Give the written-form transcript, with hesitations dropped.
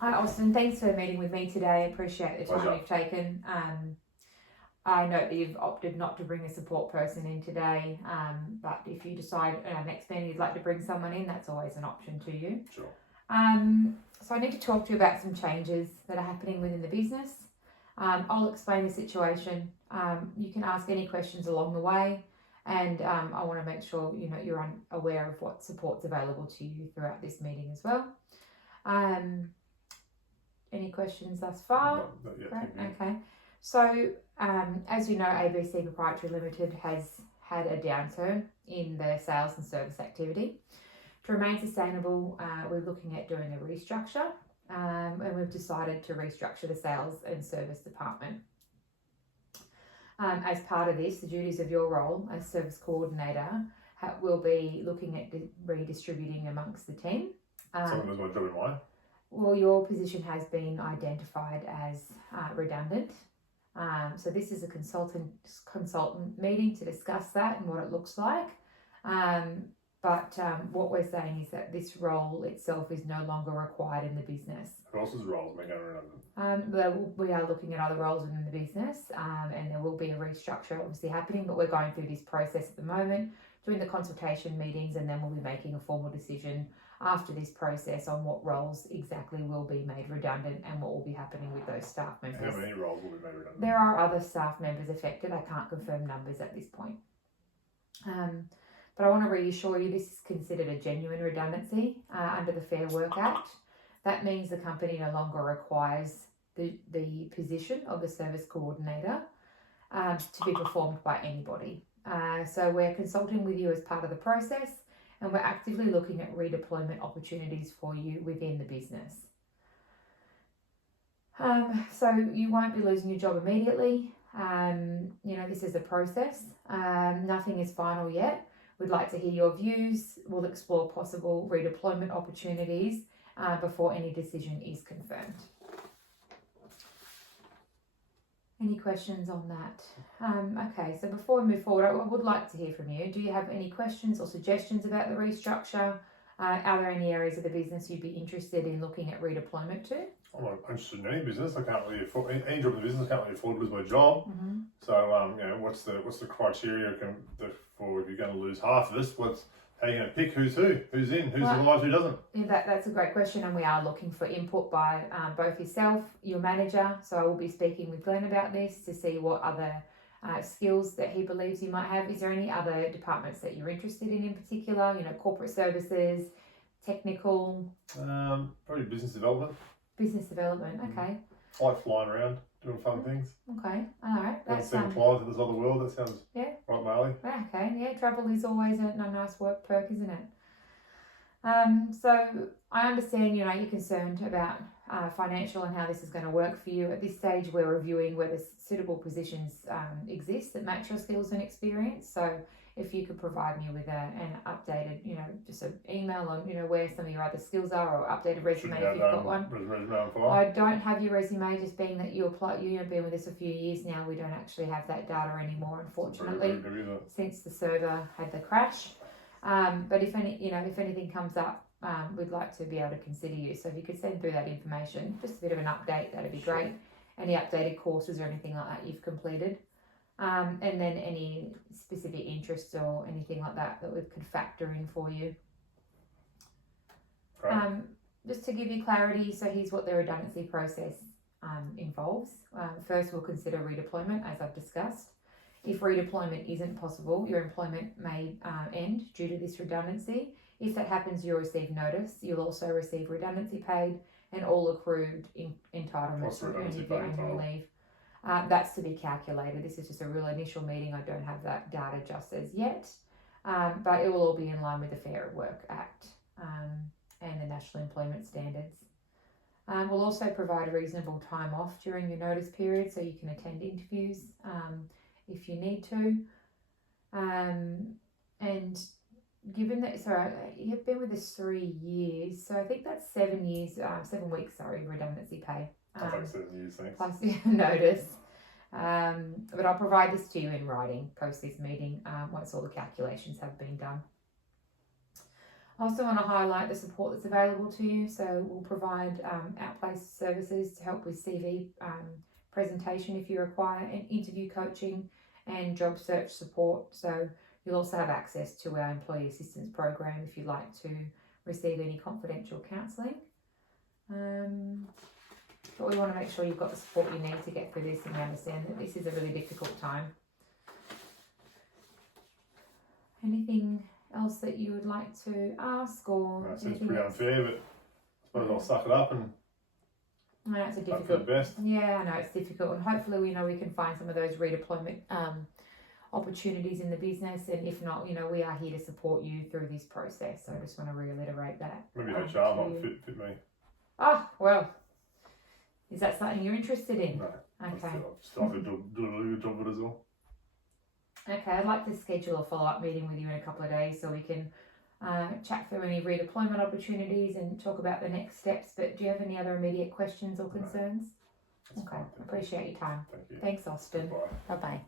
Hi Austin, thanks for meeting with me today. I appreciate the time you've taken. I note that you've opted not to bring a support person in today, but if you decide in our next meeting you'd like to bring someone in, that's always an option to you. Sure. So I need to talk to you about some changes that are happening within the business. I'll explain the situation. You can ask any questions along the way, and I want to make sure you're aware of what support's available to you throughout this meeting as well. Any questions thus far? No, not yet. Great. Okay. So, as you know, ABC Proprietary Limited has had a downturn in the sales and service activity. To remain sustainable, we're looking at doing a restructure, and we've decided to restructure the sales and service department. As part of this, the duties of your role as service coordinator will be looking at redistributing amongst the team. Someone does my job in mine. Well, your position has been identified as redundant. So this is a consultant meeting to discuss that and what it looks like. But what we're saying is that this role itself is no longer required in the business. Who else's roles may go redundant? We are looking at other roles within the business, and there will be a restructure obviously happening, but we're going through this process at the moment, doing the consultation meetings, and then we'll be making a formal decision after this process on what roles exactly will be made redundant and what will be happening with those staff members. How many roles will be made redundant? There are other staff members affected. I can't confirm numbers at this point. But I want to reassure you this is considered a genuine redundancy under the Fair Work Act. That means the company no longer requires the position of the service coordinator to be performed by anybody. So we're consulting with you as part of the process, and we're actively looking at redeployment opportunities for you within the business. So you won't be losing your job immediately. This is a process. Nothing is final yet. We'd like to hear your views. We'll explore possible redeployment opportunities before any decision is confirmed. Any questions on that? Okay, so before we move forward, I would like to hear from you. Do you have any questions or suggestions about the restructure? Are there any areas of the business you'd be interested in looking at redeployment to? I'm not interested in any business. I can't really afford any job in the business. I can't really afford to lose my job. Mm-hmm. So, what's the criteria for if you're going to lose half of this? How are you going to pick who's who? Who's in? Who's alive? Who doesn't? Yeah, that's a great question, and we are looking for input by both yourself, your manager. So I will be speaking with Glenn about this to see what other skills that he believes you might have. Is there any other departments that you're interested in particular? Corporate services, technical? Probably business development. Business development, okay. I like flying around, doing fun things. Okay, all right. That's seeing clients in this other world. That sounds right, Marley. Okay, yeah, travel is always a nice work perk, isn't it? So I understand, you're concerned about financial and how this is going to work for you. At this stage, we're reviewing whether suitable positions exist that match your skills and experience. So if you could provide me with an updated, just an email on, where some of your other skills are, or updated resume if you've got one. I don't have your resume, just being that you've been with us a few years now. We don't actually have that data anymore, unfortunately, since the server had the crash. But if anything comes up, we'd like to be able to consider you. So if you could send through that information, just a bit of an update, that'd be great. Any updated courses or anything like that you've completed. And then any specific interests or anything like that we could factor in for you. Just to give you clarity, so here's what the redundancy process involves. First, we'll consider redeployment, as I've discussed. If redeployment isn't possible, your employment may end due to this redundancy. If that happens, you'll receive notice. You'll also receive redundancy paid and all accrued entitlements from annual leave. That's to be calculated. This is just a real initial meeting. I don't have that data just as yet, but it will all be in line with the Fair Work Act and the National Employment Standards. We'll also provide a reasonable time off during your notice period so you can attend interviews if you need to. And given that, you've been with us 3 years, so I think that's 7 weeks, redundancy pay. Like 7 years, thanks. Plus notice. But I'll provide this to you in writing post this meeting once all the calculations have been done. I also want to highlight the support that's available to you. So we'll provide outplaced services to help with CV presentation if you require, and interview coaching and job search support. So you'll also have access to our employee assistance program if you'd like to receive any confidential counselling. But we want to make sure you've got the support you need to get through this, and we understand that this is a really difficult time. Anything else that you would like to ask, or That seems pretty unfair, but I suppose I'll suck it up and I know it's a hope for the difficult. best. Yeah, I know it's difficult, and hopefully we can find some of those redeployment opportunities in the business, and if not, we are here to support you through this process. So I just want to reiterate that. Maybe HR to might you. fit me. Oh, well, is that something you're interested in? No. Okay. I still have to do a really good job with it as well. Okay, I'd like to schedule a follow-up meeting with you in a couple of days so we can chat through any redeployment opportunities and talk about the next steps. But do you have any other immediate questions or concerns? That's Okay, fine, thank you. appreciate your time. Thank you. Thanks, Austin. Bye. Bye-bye.